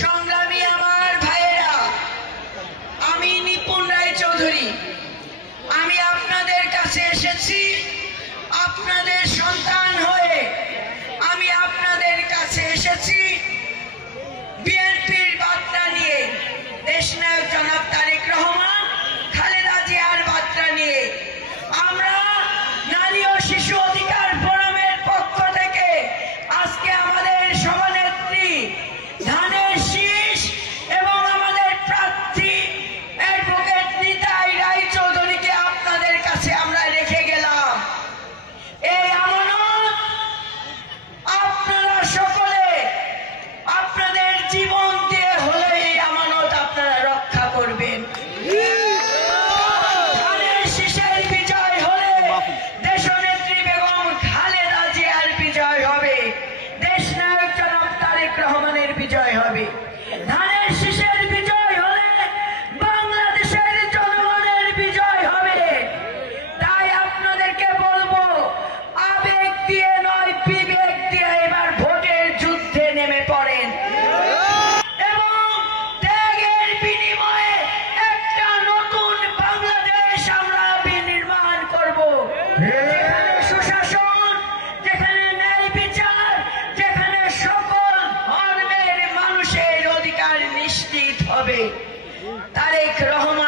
সংগ্রামী আমার ভাইয়েরা, আমি নিপুণ রায়চৌধুরী। আমি আপনাদের কাছে এসেছি আপনাদের সন্তান হয়ে। আমি আপনাদের কাছে এসেছি বিএনপির বার্তা নিয়ে, দেশনায়ক জনাব তারেক রহমান, খালেদা জিয়ার বার্তা নিয়ে। আমরা নারী ও শিশু অধিকার ফোরামের পক্ষ থেকে আজকে আমাদের সভানেত্রী ধানের শীষ এবং আমাদের প্রার্থী অ্যাডভোকেট নিতাই রায়চৌধুরীকে আপনাদের কাছে আমরা রেখে গেলাম। এই আমানত আপনারা সকলে আপনাদের জীবন দিয়ে হলে এই আমানত আপনারা রক্ষা করবেন। ধানের শীষের বিজয় হলে দেশনেত্রী বেগম খালেদা জিয়ার বিজয় হবে, দেশনায়ক জনাব তারেক রহমানের বিজয় হবে। ধানের শীষের বিজয় হলে বাংলাদেশের জনগণের বিজয় হবে। তাই আপনাদেরকে বলবো, আবেগ দিয়ে নয় বিবেক দিয়ে এবার ভোটের যুদ্ধে নেমে পড়েন এবং ত্যাগের বিনিময়ে একটা নতুন বাংলাদেশ আমরা বিনির্মাণ করব, যেখানে সুশাসন, যেখানে ন্যায় বিচার, যেখানে সকল ধর্মের মানুষের অধিকার নিশ্চিত হবে। তারেক রহমান